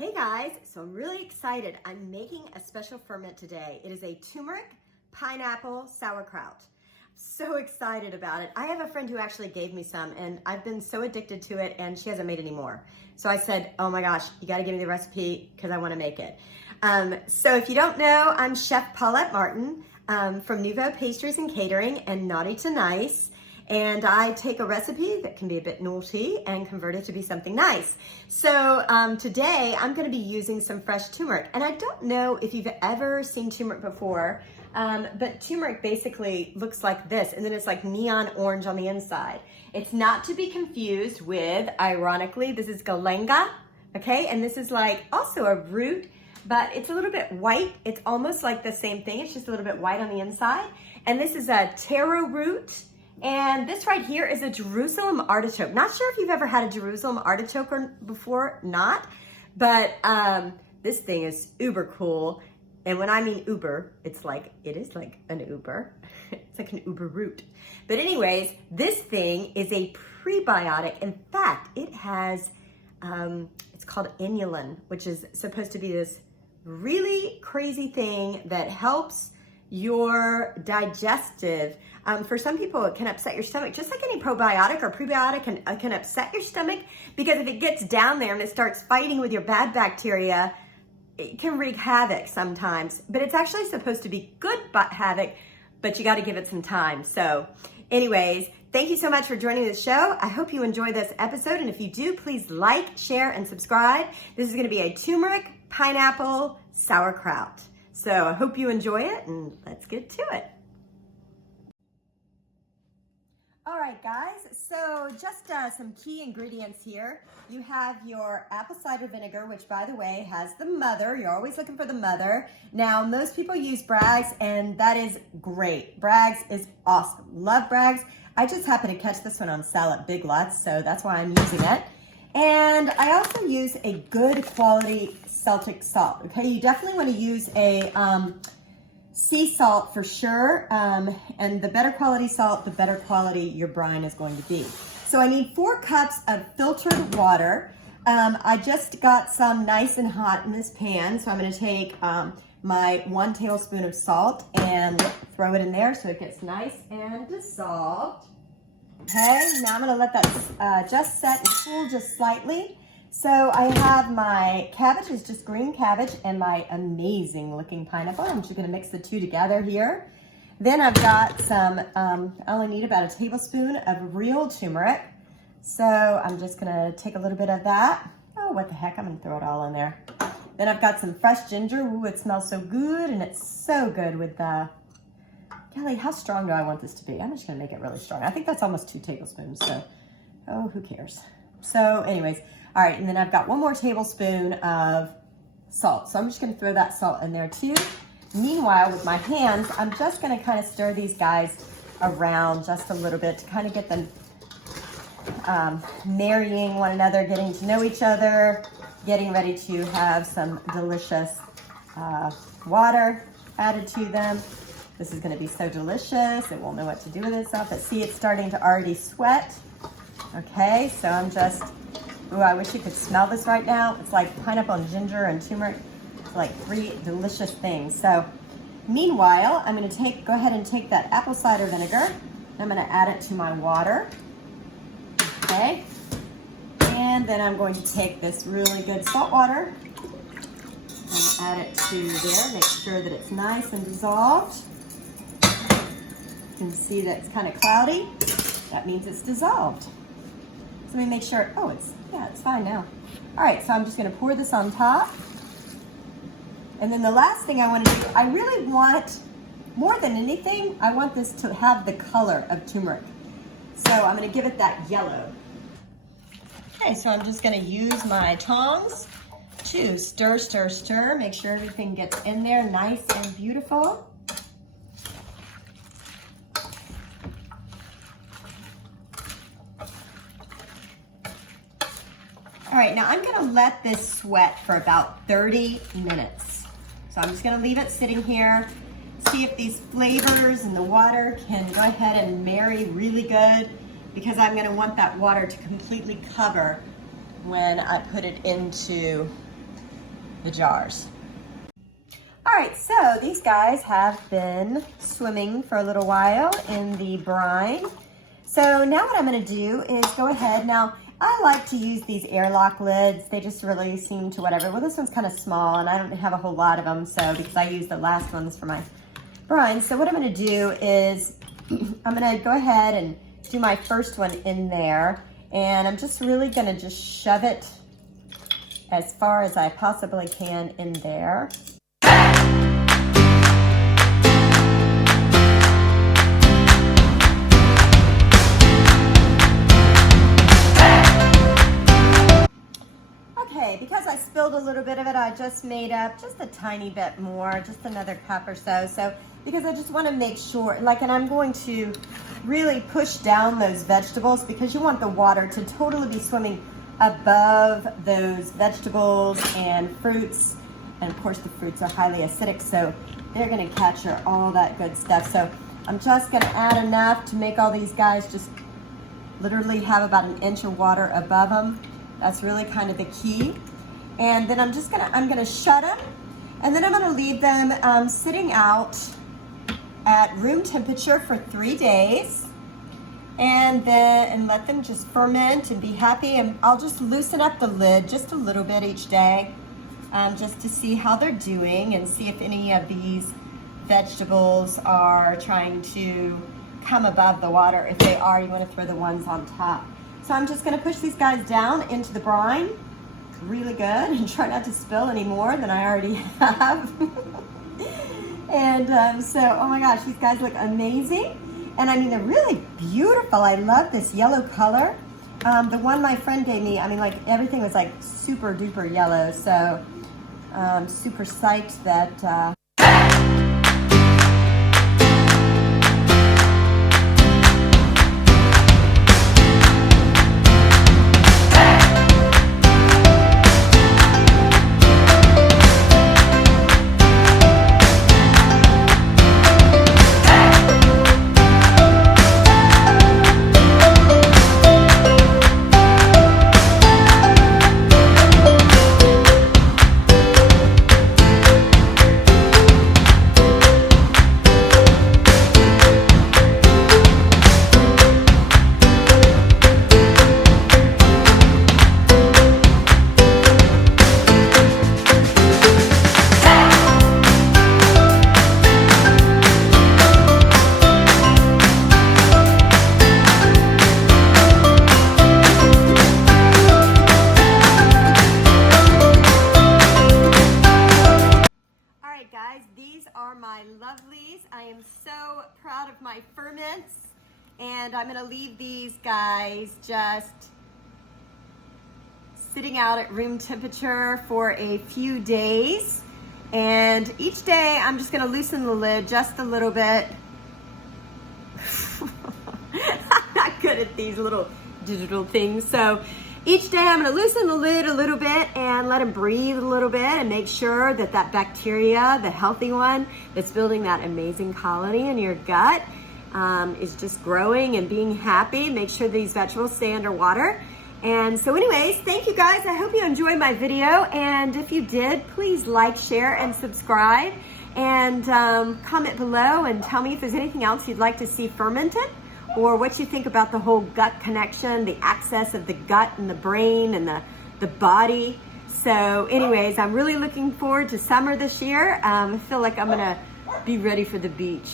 Hey guys, so I'm really excited. I'm making a special ferment today. It is a turmeric pineapple sauerkraut. So excited about it. I have a friend who actually gave me some and I've been so addicted to it and she hasn't made any more. So I said, oh my gosh, you gotta give me the recipe because I wanna make it. So if you don't know, I'm Chef Paulette Martin from Nouveau Pastries and Catering and Naughty to Nice. And I take a recipe that can be a bit naughty and convert it to be something nice. So today I'm gonna be using some fresh turmeric. And I don't know if you've ever seen turmeric before, but turmeric basically looks like this, and then it's like neon orange on the inside. It's not to be confused with, ironically, this is galenga, okay? And this is like also a root, but it's a little bit white. It's almost like the same thing, it's just a little bit white on the inside. And this is a taro root. And this right here is a Jerusalem artichoke. Not sure if you've ever had a Jerusalem artichoke before, not, but this thing is uber cool. And when I mean uber, it is like an uber. It's like an uber root. But anyways, this thing is a prebiotic. In fact, it has, it's called inulin, which is supposed to be this really crazy thing that helps your digestive. For some people, it can upset your stomach, just like any probiotic or prebiotic can upset your stomach, because if it gets down there and it starts fighting with your bad bacteria, it can wreak havoc sometimes. But it's actually supposed to be good havoc, but you got to give it some time. So anyways, thank you so much for joining the show. I hope you enjoy this episode. And if you do, please like, share, and subscribe. This is going to be a turmeric pineapple sauerkraut. So I hope you enjoy it, and let's get to it. All right, guys, so just some key ingredients here. You have your apple cider vinegar, which, by the way, has the mother. You're always looking for the mother. Now, most people use Bragg's, and that is great. Bragg's is awesome. Love Bragg's. I just happened to catch this one on sale at Big Lots, so that's why I'm using it. And I also use a good quality Celtic salt, okay? You definitely want to use a sea salt for sure, and the better quality salt, the better quality your brine is going to be. So I need 4 cups of filtered water. I just got some nice and hot in this pan, so I'm going to take my 1 tablespoon of salt and throw it in there so it gets nice and dissolved. Okay, now I'm going to let that just set and cool just slightly. So I have my cabbage, is just green cabbage, and my amazing looking pineapple. I'm just gonna mix the two together here. Then I've got some, I only need about a tablespoon of real turmeric. So I'm just gonna take a little bit of that. Oh, what the heck, I'm gonna throw it all in there. Then I've got some fresh ginger. Ooh, it smells so good, and it's so good with the, Kelly, how strong do I want this to be? I'm just gonna make it really strong. I think that's almost 2 tablespoons, so, oh, who cares? So anyways, all right, and then I've got 1 more tablespoon of salt. So I'm just gonna throw that salt in there too. Meanwhile, with my hands, I'm just gonna kind of stir these guys around just a little bit to kind of get them marrying one another, getting to know each other, getting ready to have some delicious water added to them. This is gonna be so delicious. It won't know what to do with itself, but see, it's starting to already sweat. Okay, so I'm just, ooh, I wish you could smell this right now. It's like pineapple and ginger and turmeric. It's like 3 delicious things. So meanwhile, I'm gonna go ahead and take that apple cider vinegar. I'm gonna add it to my water, okay? And then I'm going to take this really good salt water and add it to there. Make sure that it's nice and dissolved. You can see that it's kind of cloudy. That means it's dissolved. So let me make sure, oh, it's fine now. All right, so I'm just gonna pour this on top. And then the last thing I wanna do, I really want, more than anything, I want this to have the color of turmeric. So I'm gonna give it that yellow. Okay, so I'm just gonna use my tongs to stir, stir, stir, make sure everything gets in there nice and beautiful. All right, now I'm gonna let this sweat for about 30 minutes. So I'm just gonna leave it sitting here, see if these flavors and the water can go ahead and marry really good, because I'm gonna want that water to completely cover when I put it into the jars. All right, so these guys have been swimming for a little while in the brine. So now what I'm gonna do is go ahead. Now, I like to use these airlock lids. They just really seem to whatever. Well, this one's kind of small and I don't have a whole lot of them, so because I used the last ones for my brine. So what I'm gonna do is I'm gonna go ahead and do my first one in there, and I'm just really gonna just shove it as far as I possibly can in there. Okay, because I spilled a little bit of it, I just made up just a tiny bit more, just another cup or so. So, because I just want to make sure, like, and I'm going to really push down those vegetables because you want the water to totally be swimming above those vegetables and fruits. And of course the fruits are highly acidic, so they're going to capture all that good stuff. So I'm just going to add enough to make all these guys just literally have about an inch of water above them. That's really kind of the key. And then I'm gonna shut them, and then I'm gonna leave them sitting out at room temperature for 3 days, and let them just ferment and be happy. And I'll just loosen up the lid just a little bit each day, just to see how they're doing and see if any of these vegetables are trying to come above the water. If they are, you want to throw the ones on top. So I'm just going to push these guys down into the brine really good and try not to spill any more than I already have. And so, oh my gosh, these guys look amazing. And I mean, they're really beautiful. I love this yellow color. The one my friend gave me, I mean, like everything was like super duper yellow. So super psyched that guys, these are my lovelies. I am so proud of my ferments, and I'm gonna leave these guys just sitting out at room temperature for a few days. And each day I'm just gonna loosen the lid just a little bit. I'm not good at these little digital things. So each day I'm gonna loosen the lid a little bit and let them breathe a little bit and make sure that that bacteria, the healthy one that's building that amazing colony in your gut, is just growing and being happy. Make sure these vegetables stay underwater. And so anyways, thank you guys. I hope you enjoyed my video. And if you did, please like, share, and subscribe. And comment below and tell me if there's anything else you'd like to see fermented, or what you think about the whole gut connection, the access of the gut and the brain and the body. So anyways, I'm really looking forward to summer this year. I feel like I'm gonna be ready for the beach.